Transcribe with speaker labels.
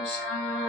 Speaker 1: 我想。